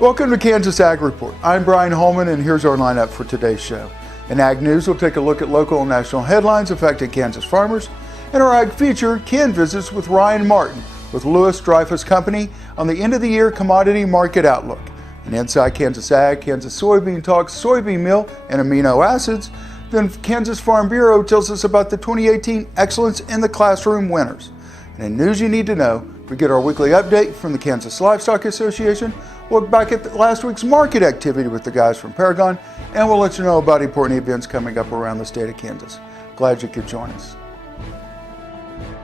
Welcome to Kansas Ag Report. I'm Brian Holman, and here's our lineup for today's show. In Ag News, we'll take a look at local and national headlines affecting Kansas farmers. In our Ag Feature, Ken visits with Ryan Martin with Lewis Dreyfus Company on the end-of-the-year commodity market outlook. And inside Kansas Ag, Kansas Soybean talks soybean meal and amino acids. Then Kansas Farm Bureau tells us about the 2018 Excellence in the Classroom winners. And in News You Need to Know, we get our weekly update from the Kansas Livestock Association. We'll look back at last week's market activity with the guys from Paragon, and we'll let you know about important events coming up around the state of Kansas. Glad you could join us.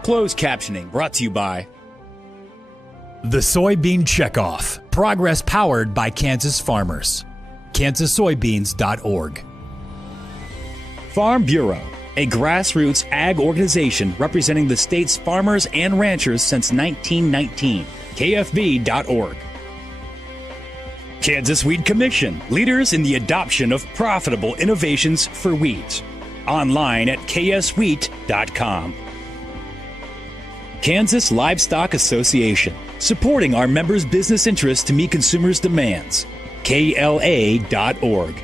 Closed captioning brought to you by The Soybean Checkoff. Progress powered by Kansas farmers. KansasSoybeans.org. Farm Bureau, a grassroots ag organization representing the state's farmers and ranchers since 1919. KFB.org. Kansas Weed Commission, leaders in the adoption of profitable innovations for weeds. Online at kswheat.com. Kansas Livestock Association, supporting our members' business interests to meet consumers' demands. KLA.org.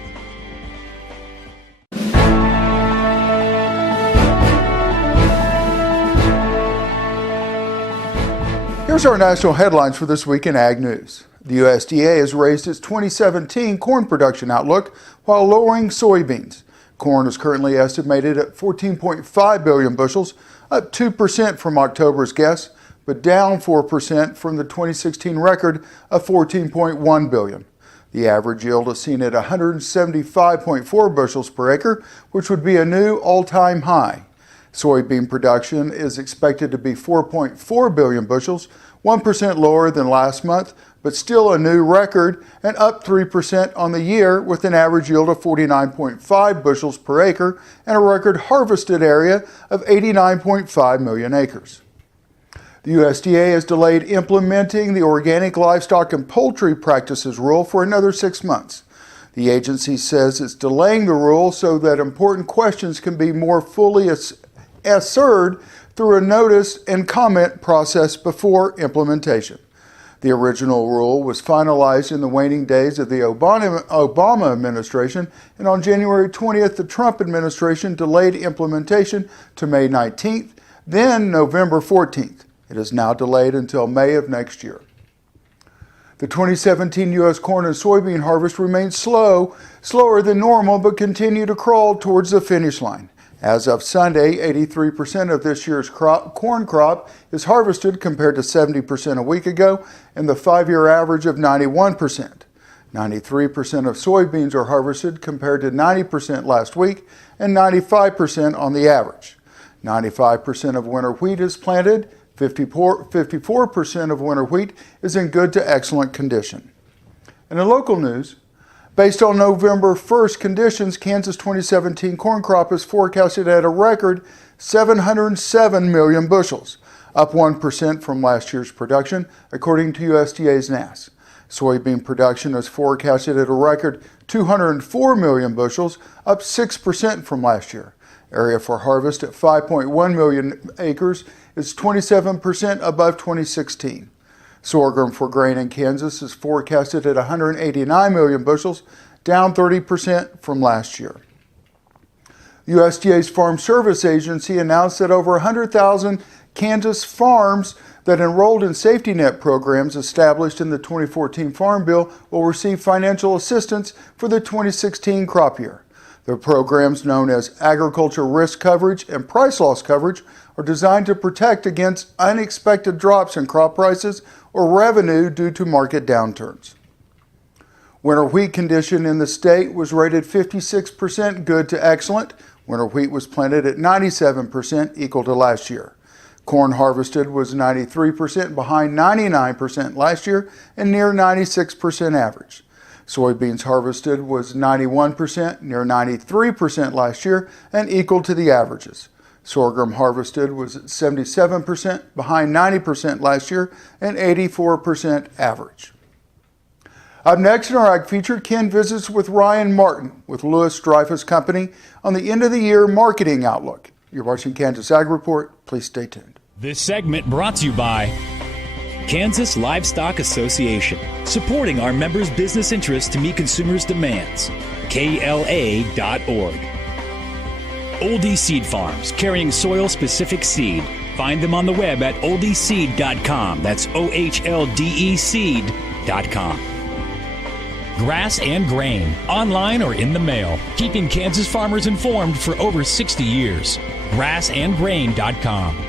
Here's our national headlines for this week in Ag News. The USDA has raised its 2017 corn production outlook while lowering soybeans. Corn is currently estimated at 14.5 billion bushels, up 2% from October's guess, but down 4% from the 2016 record of 14.1 billion. The average yield is seen at 175.4 bushels per acre, which would be a new all-time high. Soybean production is expected to be 4.4 billion bushels, 1% lower than last month, but still a new record and up 3% on the year with an average yield of 49.5 bushels per acre and a record harvested area of 89.5 million acres. The USDA has delayed implementing the Organic Livestock and Poultry Practices Rule for another 6 months. The agency says it's delaying the rule so that important questions can be more fully answered through a notice and comment process before implementation. The original rule was finalized in the waning days of the Obama administration, and on January 20th, the Trump administration delayed implementation to May 19th, then November 14th. It is now delayed until May of next year. The 2017 U.S. corn and soybean harvest remains slower than normal, but continue to crawl towards the finish line. As of Sunday, 83% of this year's corn crop is harvested compared to 70% a week ago, and the 5-year average of 91%. 93% of soybeans are harvested compared to 90% last week and 95% on the average. 95% of winter wheat is planted, 54% of winter wheat is in good to excellent condition. And in local news, based on November 1st conditions, Kansas 2017 corn crop is forecasted at a record 707 million bushels, up 1% from last year's production, according to USDA's NASS. Soybean production is forecasted at a record 204 million bushels, up 6% from last year. Area for harvest at 5.1 million acres is 27% above 2016. Sorghum for grain in Kansas is forecasted at 189 million bushels, down 30% from last year. USDA's Farm Service Agency announced that over 100,000 Kansas farms that enrolled in safety net programs established in the 2014 Farm Bill will receive financial assistance for the 2016 crop year. The programs, known as Agriculture Risk Coverage and Price Loss Coverage, are designed to protect against unexpected drops in crop prices or revenue due to market downturns. Winter wheat condition in the state was rated 56% good to excellent. Winter wheat was planted at 97%, equal to last year. Corn harvested was 93% behind 99% last year and near 96% average. Soybeans harvested was 91%, near 93% last year, and equal to the averages. Sorghum harvested was at 77%, behind 90% last year, and 84% average. Up next in our Ag Feature, Ken visits with Ryan Martin with Lewis Dreyfus Company on the end-of-the-year marketing outlook. You're watching Kansas Ag Report. Please stay tuned. This segment brought to you by Kansas Livestock Association, supporting our members' business interests to meet consumers' demands. KLA.org. Oldie Seed Farms, carrying soil-specific seed. Find them on the web at oldieseed.com. That's OHLDE seed.com. Grass and Grain, online or in the mail, keeping Kansas farmers informed for over 60 years. grassandgrain.com.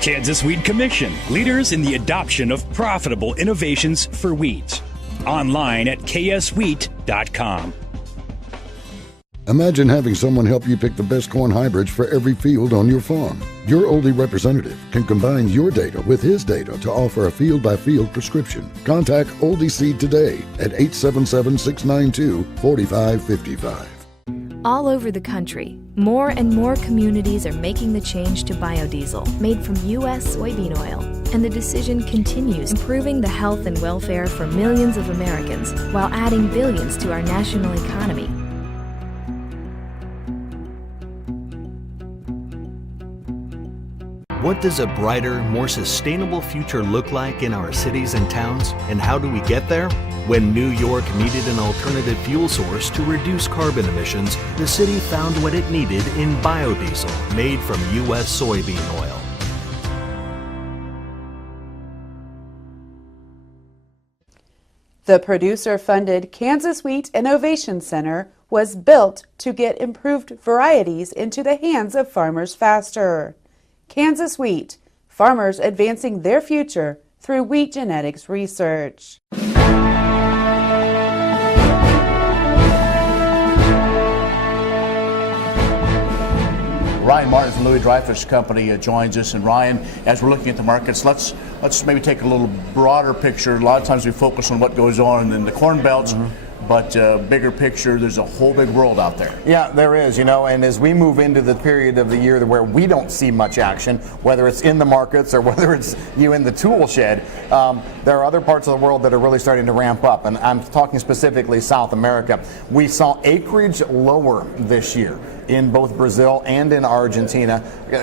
Kansas Wheat Commission, leaders in the adoption of profitable innovations for wheat. Online at kswheat.com. Imagine having someone help you pick the best corn hybrids for every field on your farm. Your Oldie representative can combine your data with his data to offer a field-by-field prescription. Contact Oldie Seed today at 877-692-4555. All over the country, more and more communities are making the change to biodiesel made from U.S. soybean oil. And the decision continues, improving the health and welfare for millions of Americans while adding billions to our national economy. What does a brighter, more sustainable future look like in our cities and towns? And how do we get there? When New York needed an alternative fuel source to reduce carbon emissions, the city found what it needed in biodiesel made from U.S. soybean oil. The producer-funded Kansas Wheat Innovation Center was built to get improved varieties into the hands of farmers faster. Kansas Wheat, farmers advancing their future through wheat genetics research. Ryan Martin from Louis Dreyfus Company joins us. And Ryan, as we're looking at the markets, let's maybe take a little broader picture. A lot of times we focus on what goes on in the corn belts. But bigger picture, there's a whole big world out there. Yeah, there is, and as we move into the period of the year where we don't see much action, whether it's in the markets or whether it's you in the tool shed, there are other parts of the world that are really starting to ramp up. And I'm talking specifically South America. We saw acreage lower this year in both Brazil and in Argentina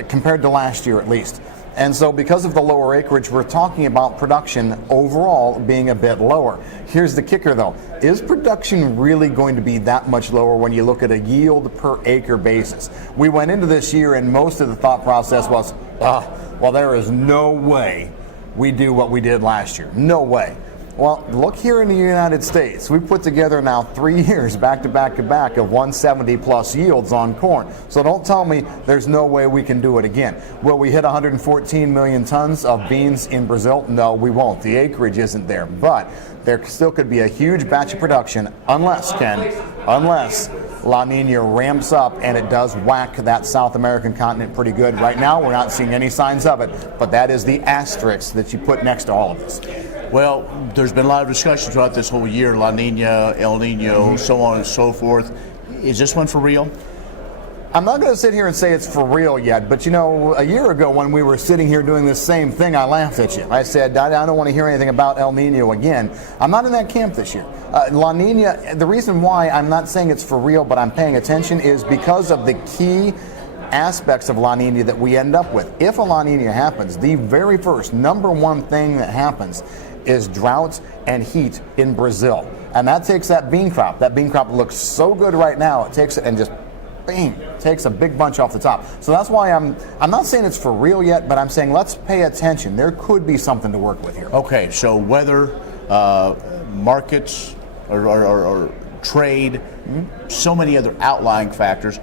compared to last year at least. And so because of the lower acreage, we're talking about production overall being a bit lower. Here's the kicker though. Is production really going to be that much lower when you look at a yield per acre basis? We went into this year and most of the thought process was, well, there is no way we do what we did last year. No way. Well, look here in the United States. We put together now 3 years back to back to back of 170 plus yields on corn. So don't tell me there's no way we can do it again. Will we hit 114 million tons of beans in Brazil? No, we won't. The acreage isn't there. But there still could be a huge batch of production unless La Nina ramps up and it does whack that South American continent pretty good. Right now, we're not seeing any signs of it, but that is the asterisk that you put next to all of this. Well, there's been a lot of discussion throughout this whole year, La Nina, El Nino, so on and so forth. Is this one for real? I'm not going to sit here and say it's for real yet, but a year ago when we were sitting here doing this same thing, I laughed at you. I said, I don't want to hear anything about El Nino again. I'm not in that camp this year. La Nina, the reason why I'm not saying it's for real, but I'm paying attention is because of the key aspects of La Nina that we end up with. If a La Nina happens, the very first number one thing that happens is drought and heat in Brazil. And that takes that bean crop. That bean crop looks so good right now, it takes it and just bang, takes a big bunch off the top. So that's why I'm not saying it's for real yet, but I'm saying let's pay attention. There could be something to work with here. Okay, so weather, markets, or trade, so many other outlying factors.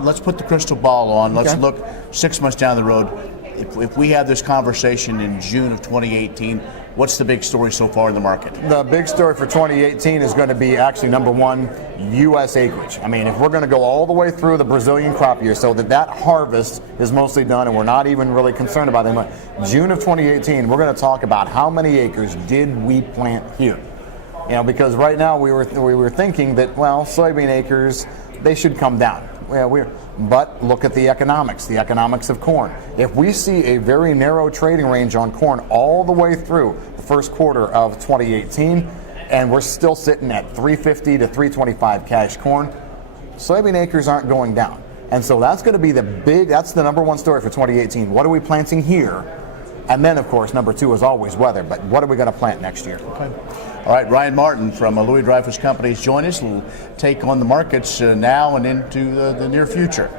Let's put the crystal ball on. Let's look 6 months down the road. If we have this conversation in June of 2018, what's the big story so far in the market? The big story for 2018 is going to be actually number one, U.S. acreage. I mean, if we're going to go all the way through the Brazilian crop year so that harvest is mostly done and we're not even really concerned about it, June of 2018, we're going to talk about how many acres did we plant here. Because right now we were thinking that, soybean acres, they should come down. But look at the economics of corn. If we see a very narrow trading range on corn all the way through the first quarter of 2018, and we're still sitting at 350 to 325 cash corn, soybean acres aren't going down. And so that's going to be that's the number one story for 2018. What are we planting here And then, of course, number 2 is always weather. But what are we going to plant next year? Okay. All right, Ryan Martin from Louis Dreyfus Companies join us. We'll take on the markets now and into the near future.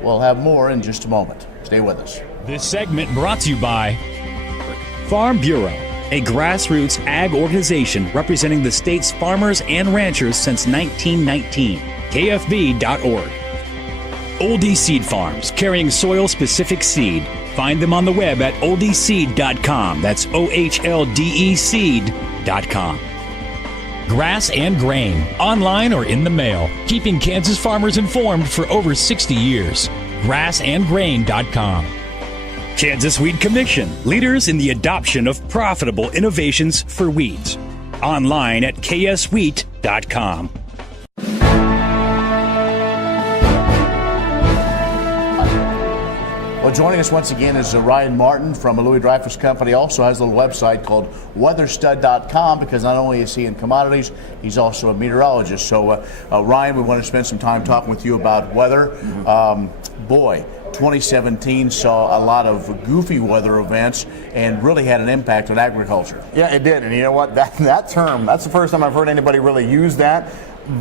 We'll have more in just a moment. Stay with us. This segment brought to you by Farm Bureau, a grassroots ag organization representing the state's farmers and ranchers since 1919. KFB.org. Oldie Seed Farms, carrying soil-specific seed. Find them on the web at oldieseed.com. That's OHLDE seed.com. Grass and Grain, online or in the mail, keeping Kansas farmers informed for over 60 years. Grassandgrain.com. Kansas Wheat Commission, leaders in the adoption of profitable innovations for wheat. Online at kswheat.com. Well, joining us once again is Ryan Martin from Louis Dreyfus Company. Also has a little website called weatherstud.com, because not only is he in commodities, he's also a meteorologist. So, Ryan, we want to spend some time talking with you about weather. 2017 saw a lot of goofy weather events and really had an impact on agriculture. Yeah, it did. And you know what? That term, that's the first time I've heard anybody really use that.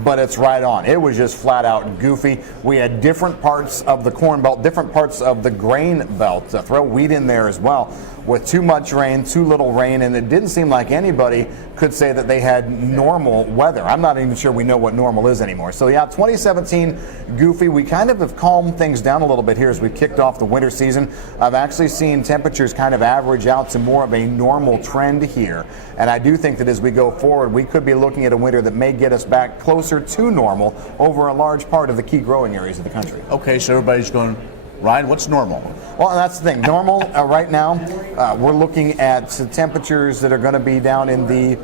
But it's right on. It was just flat out goofy. We had different parts of the corn belt, different parts of the grain belt. Throw wheat in there as well. With too much rain, too little rain, and it didn't seem like anybody could say that they had normal weather. I'm not even sure we know what normal is anymore. So yeah, 2017, goofy. We kind of have calmed things down a little bit here as we kicked off the winter season. I've actually seen temperatures kind of average out to more of a normal trend here. And I do think that as we go forward, we could be looking at a winter that may get us back closer to normal over a large part of the key growing areas of the country. Okay, so everybody's going, Ryan, what's normal? Well, that's the thing. Normal right now, we're looking at temperatures that are going to be down in the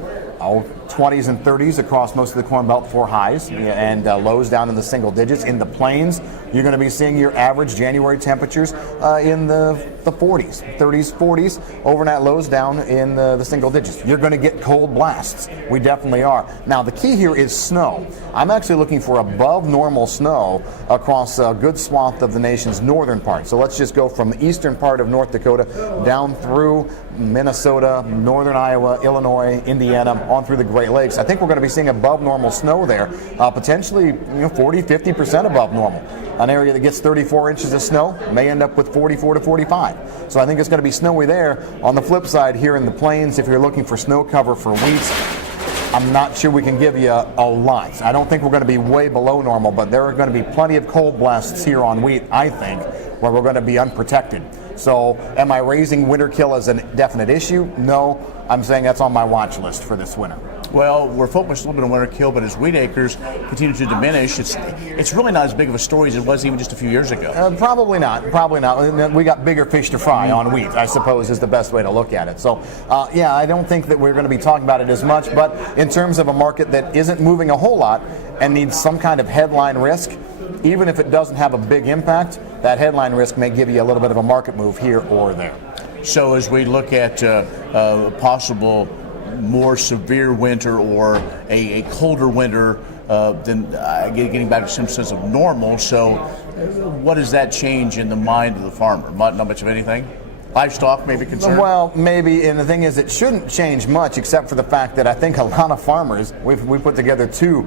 20s and 30s across most of the Corn Belt for highs, and lows down in the single digits. In the plains, you're going to be seeing your average January temperatures in the 40s, 30s, 40s. Overnight lows down in the single digits. You're going to get cold blasts. We definitely are. Now, the key here is snow. I'm actually looking for above normal snow across a good swath of the nation's northern part. So let's just go from the eastern part of North Dakota down through Minnesota, northern Iowa, Illinois, Indiana, on through the Great Lakes. I think we're going to be seeing above normal snow there, potentially 40, 50% above normal. An area that gets 34 inches of snow may end up with 44 to 45. So I think it's going to be snowy there. On the flip side, here in the plains, if you're looking for snow cover for wheat, I'm not sure we can give you a lot. I don't think we're going to be way below normal, but there are going to be plenty of cold blasts here on wheat, I think, where we're going to be unprotected. So am I raising winter kill as a definite issue? No. I'm saying that's on my watch list for this winter. Well, we're focused a little bit on winter kill, but as wheat acres continue to diminish, it's really not as big of a story as it was even just a few years ago. Probably not. We got bigger fish to fry on wheat, I suppose, is the best way to look at it. So, yeah, I don't think that we're going to be talking about it as much, but in terms of a market that isn't moving a whole lot and needs some kind of headline risk, even if it doesn't have a big impact, that headline risk may give you a little bit of a market move here or there. So as we look at possible more severe winter or a colder winter, then getting back to some sense of normal. So what does that change in the mind of the farmer? Not much of anything? Livestock may be concerned? Well, maybe, and the thing is it shouldn't change much except for the fact that I think a lot of farmers, we put together 2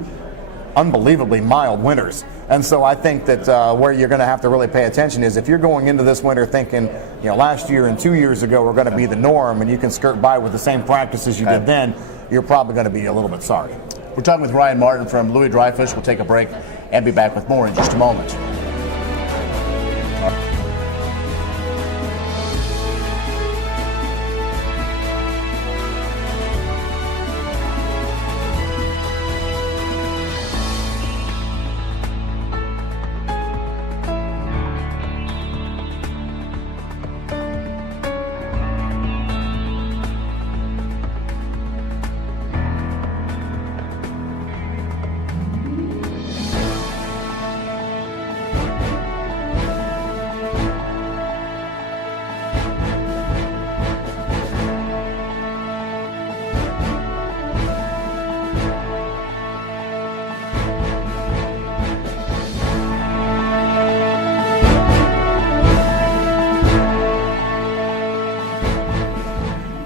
unbelievably mild winters. And so I think that where you're going to have to really pay attention is if you're going into this winter thinking, last year and 2 years ago were going to be the norm and you can skirt by with the same practices you did then, you're probably going to be a little bit sorry. We're talking with Ryan Martin from Louis Dreyfus. We'll take a break and be back with more in just a moment.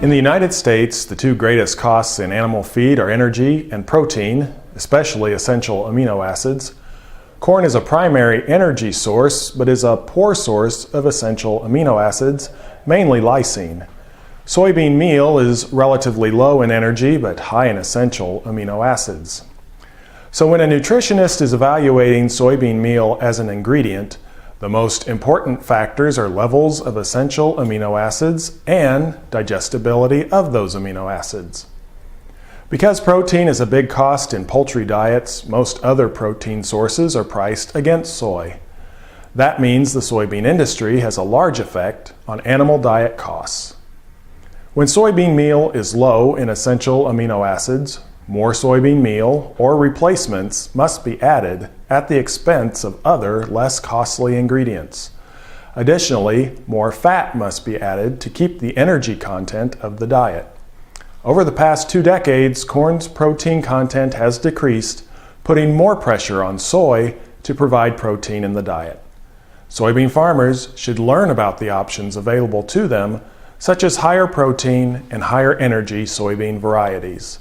In the United States, the two greatest costs in animal feed are energy and protein, especially essential amino acids. Corn is a primary energy source, but is a poor source of essential amino acids, mainly lysine. Soybean meal is relatively low in energy, but high in essential amino acids. So when a nutritionist is evaluating soybean meal as an ingredient, the most important factors are levels of essential amino acids and digestibility of those amino acids. Because protein is a big cost in poultry diets, most other protein sources are priced against soy. That means the soybean industry has a large effect on animal diet costs. When soybean meal is low in essential amino acids, more soybean meal or replacements must be added at the expense of other less costly ingredients. Additionally, more fat must be added to keep the energy content of the diet. Over the past 2 decades, corn's protein content has decreased, putting more pressure on soy to provide protein in the diet. Soybean farmers should learn about the options available to them, such as higher protein and higher energy soybean varieties.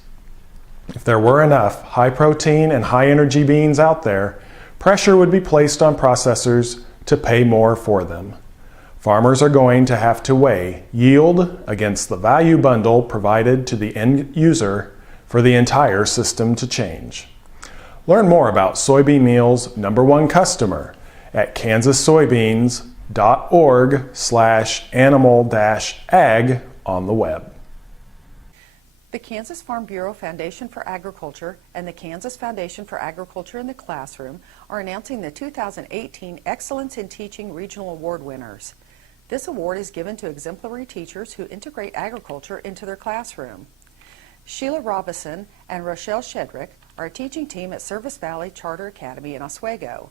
If there were enough high protein and high energy beans out there, pressure would be placed on processors to pay more for them. Farmers are going to have to weigh yield against the value bundle provided to the end user for the entire system to change. Learn more about soybean meal's #1 customer at kansassoybeans.org/animal-ag on the web. The Kansas Farm Bureau Foundation for Agriculture and the Kansas Foundation for Agriculture in the Classroom are announcing the 2018 Excellence in Teaching Regional Award winners. This award is given to exemplary teachers who integrate agriculture into their classroom. Sheila Robison and Rochelle Shedrick are a teaching team at Service Valley Charter Academy in Oswego.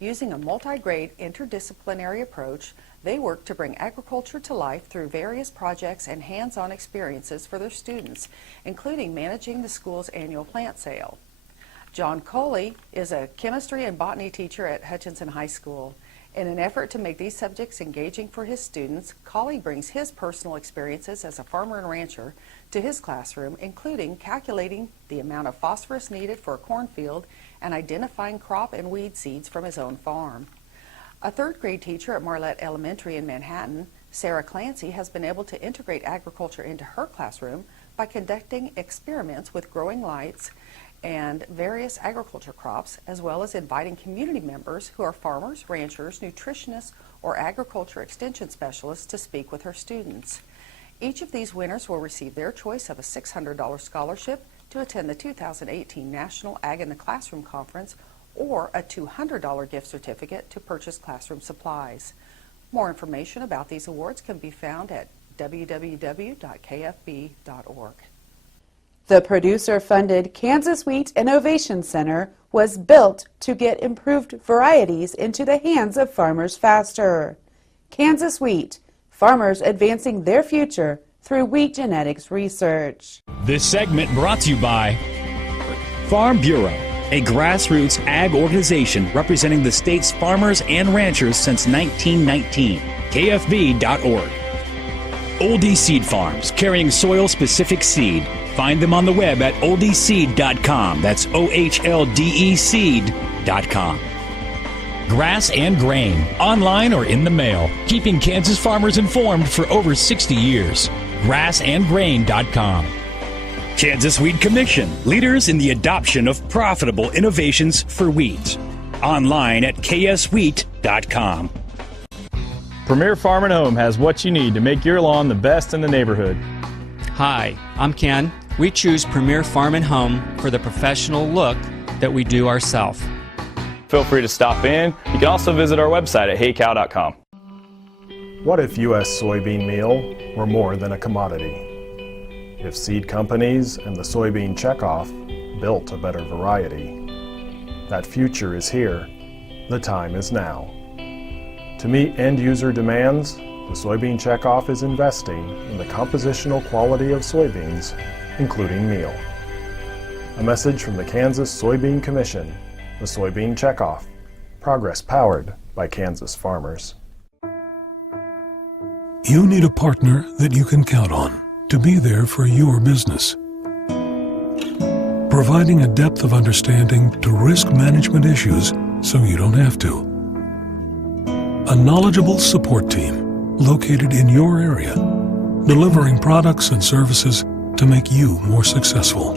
Using a multi-grade interdisciplinary approach, they work to bring agriculture to life through various projects and hands-on experiences for their students, including managing the school's annual plant sale. John Coley is a chemistry and botany teacher at Hutchinson High School. In an effort to make these subjects engaging for his students, Coley brings his personal experiences as a farmer and rancher to his classroom, including calculating the amount of phosphorus needed for a cornfield and identifying crop and weed seeds from his own farm. A third grade teacher at Marlette Elementary in Manhattan, Sarah Clancy, has been able to integrate agriculture into her classroom by conducting experiments with growing lights and various agriculture crops, as well as inviting community members who are farmers, ranchers, nutritionists, or agriculture extension specialists to speak with her students. Each of these winners will receive their choice of a $600 scholarship to attend the 2018 National Ag in the Classroom Conference or a $200 gift certificate to purchase classroom supplies. More information about these awards can be found at www.kfb.org. The producer-funded Kansas Wheat Innovation Center was built to get improved varieties into the hands of farmers faster. Kansas Wheat, farmers advancing their future through wheat genetics research. This segment brought to you by Farm Bureau, a grassroots ag organization representing the state's farmers and ranchers since 1919. KFB.org. Oldie Seed Farms, carrying soil-specific seed. Find them on the web at oldieseed.com. That's OHLDE seed.com. Grass and Grain, online or in the mail, keeping Kansas farmers informed for over 60 years. Grassandgrain.com. Kansas Wheat Commission, leaders in the adoption of profitable innovations for wheat. Online at kswheat.com. Premier Farm and Home has what you need to make your lawn the best in the neighborhood. Hi, I'm Ken. We choose Premier Farm and Home for the professional look that we do ourselves. Feel free to stop in. You can also visit our website at heycow.com. What if U.S. soybean meal were more than a commodity? If seed companies and the soybean checkoff built a better variety? That future is here. The time is now. To meet end-user demands, the soybean checkoff is investing in the compositional quality of soybeans, including meal. A message from the Kansas Soybean Commission, the Soybean Checkoff, progress powered by Kansas farmers. You need a partner that you can count on. to be there for your business. Providing a depth of understanding to risk management issues so you don't have to. A knowledgeable support team located in your area, delivering products and services to make you more successful.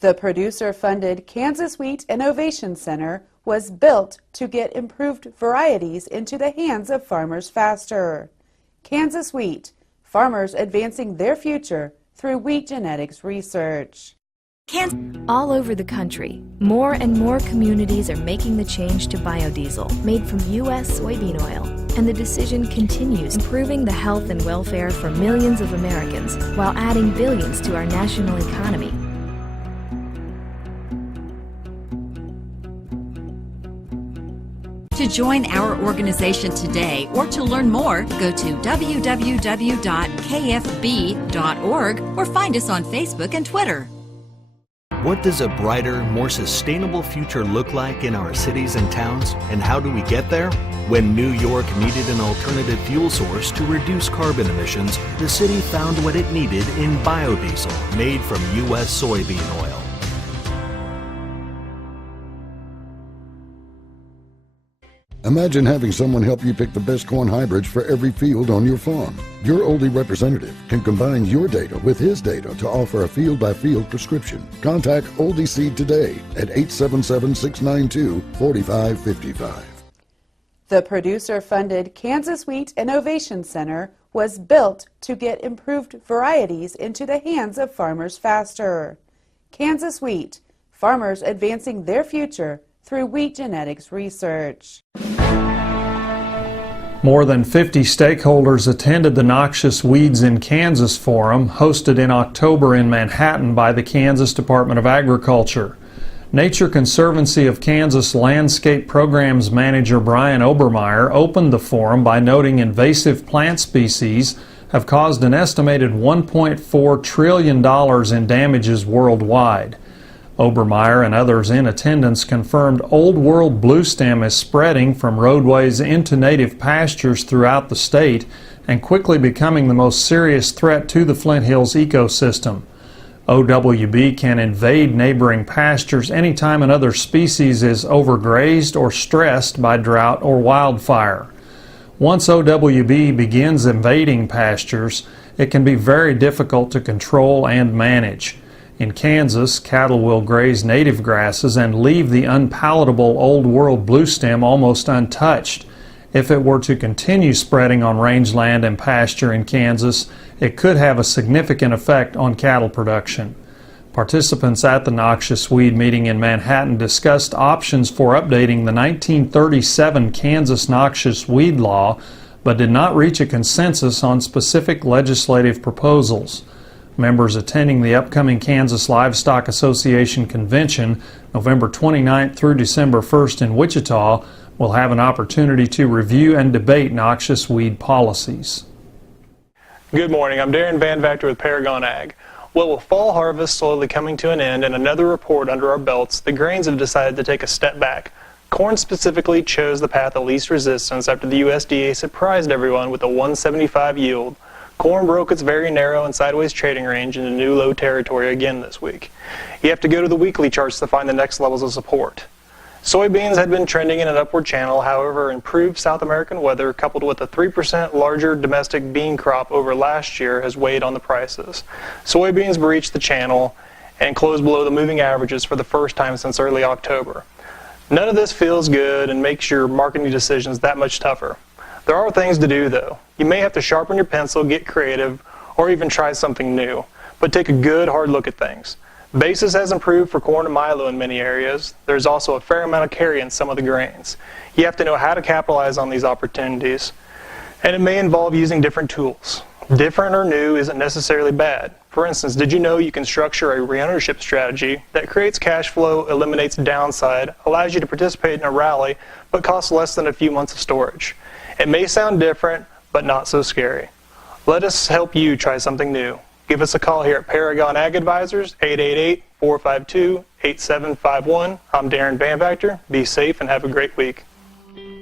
The producer-funded Kansas Wheat Innovation Center was built to get improved varieties into the hands of farmers faster. Kansas Wheat, farmers advancing their future through wheat genetics research. All over the country, more and more communities are making the change to biodiesel made from U.S. soybean oil, and the decision continues improving the health and welfare for millions of Americans while adding billions to our national economy. To join our organization today or to learn more, go to www.kfb.org or find us on Facebook and Twitter. What does a brighter, more sustainable future look like in our cities and towns, and how do we get there? When New York needed an alternative fuel source to reduce carbon emissions, the city found what it needed in biodiesel made from U.S. soybean oil. Imagine having someone help you pick the best corn hybrids for every field on your farm. Your Oldie representative can combine your data with his data to offer a field-by-field prescription. Contact Oldie Seed today at 877-692-4555. The producer-funded Kansas Wheat Innovation Center was built to get improved varieties into the hands of farmers faster. Kansas Wheat, farmers advancing their future through wheat genetics research. More than 50 stakeholders attended the Noxious Weeds in Kansas Forum, hosted in October in Manhattan by the Kansas Department of Agriculture. Nature Conservancy of Kansas Landscape Programs Manager Brian Obermeyer opened the forum by noting invasive plant species have caused an estimated $1.4 trillion in damages worldwide. Obermeyer and others in attendance confirmed Old World bluestem is spreading from roadways into native pastures throughout the state and quickly becoming the most serious threat to the Flint Hills ecosystem. OWB can invade neighboring pastures anytime another species is overgrazed or stressed by drought or wildfire. Once OWB begins invading pastures, it can be very difficult to control and manage. In Kansas, cattle will graze native grasses and leave the unpalatable Old World bluestem almost untouched. If it were to continue spreading on rangeland and pasture in Kansas, it could have a significant effect on cattle production. Participants at the Noxious Weed meeting in Manhattan discussed options for updating the 1937 Kansas Noxious Weed Law, but did not reach a consensus on specific legislative proposals. Members attending the upcoming Kansas Livestock Association Convention, November 29th through December 1st in Wichita, will have an opportunity to review and debate noxious weed policies. Good morning. I'm Darren Van Vactor with Paragon Ag. Well, with fall harvest slowly coming to an end and another report under our belts, the grains have decided to take a step back. Corn specifically chose the path of least resistance after the USDA surprised everyone with a 175 yield. Corn broke its very narrow and sideways trading range into new low territory again this week. You have to go to the weekly charts to find the next levels of support. Soybeans had been trending in an upward channel, however, improved South American weather coupled with a 3% larger domestic bean crop over last year has weighed on the prices. Soybeans breached the channel and closed below the moving averages for the first time since early October. None of this feels good and makes your marketing decisions that much tougher. There are things to do, though. You may have to sharpen your pencil, get creative, or even try something new, but take a good hard look at things. Basis has improved for corn and milo in many areas. There's also a fair amount of carry in some of the grains. You have to know how to capitalize on these opportunities, and it may involve using different tools. Different or new isn't necessarily bad. For instance, did you know you can structure a re-ownership strategy that creates cash flow, eliminates downside, allows you to participate in a rally, but costs less than a few months of storage? It may sound different, but not so scary. Let us help you try something new. Give us a call here at Paragon Ag Advisors, 452-8751. I'm Darren Banvactor. Be safe and have a great week.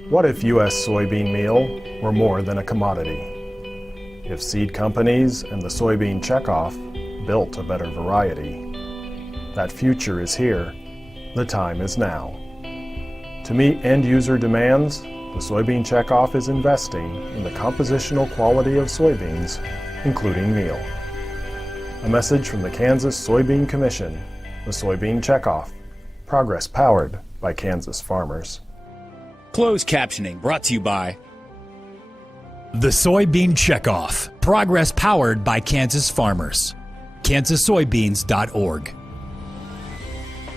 What if U.S. soybean meal were more than a commodity? If seed companies and the soybean checkoff built a better variety? That future is here. The time is now. To meet end-user demands, the soybean checkoff is investing in the compositional quality of soybeans, including meal. A message from the Kansas Soybean Commission, the Soybean Checkoff. Progress powered by Kansas farmers. Closed captioning brought to you by The Soybean Checkoff. Progress powered by Kansas farmers. KansasSoybeans.org.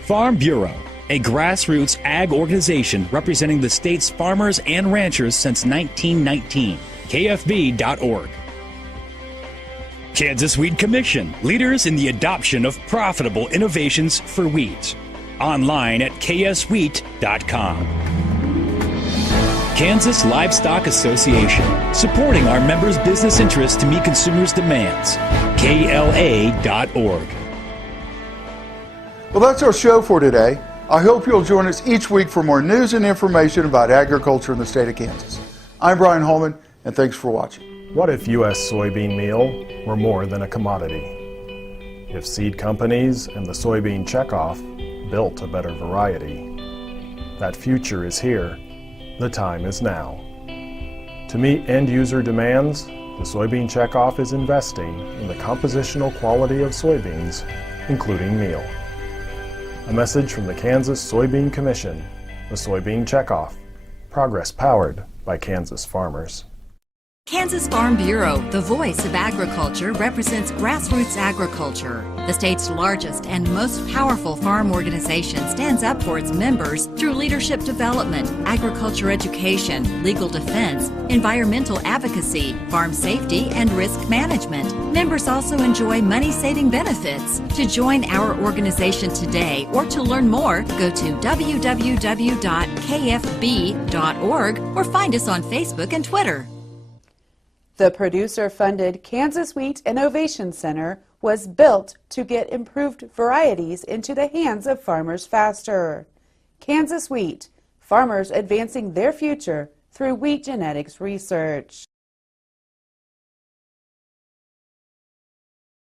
Farm Bureau, a grassroots ag organization representing the state's farmers and ranchers since 1919. KFB.org. Kansas Weed Commission, leaders in the adoption of profitable innovations for weeds. Online at kswheat.com. Kansas Livestock Association, supporting our members' business interests to meet consumers' demands. KLA.org. Well, that's our show for today. I hope you'll join us each week for more news and information about agriculture in the state of Kansas. I'm Brian Holman, and thanks for watching. What if U.S. soybean meal were more than a commodity? If seed companies and the soybean checkoff built a better variety? That future is here. The time is now. To meet end-user demands, the soybean checkoff is investing in the compositional quality of soybeans, including meal. A message from the Kansas Soybean Commission, the Soybean Checkoff. Progress powered by Kansas farmers. Kansas Farm Bureau, the voice of agriculture, represents grassroots agriculture. The state's largest and most powerful farm organization stands up for its members through leadership development, agriculture education, legal defense, environmental advocacy, farm safety, and risk management. Members also enjoy money-saving benefits. To join our organization today or to learn more, go to www.kfb.org or find us on Facebook and Twitter. The producer-funded Kansas Wheat Innovation Center was built to get improved varieties into the hands of farmers faster. Kansas Wheat, farmers advancing their future through wheat genetics research.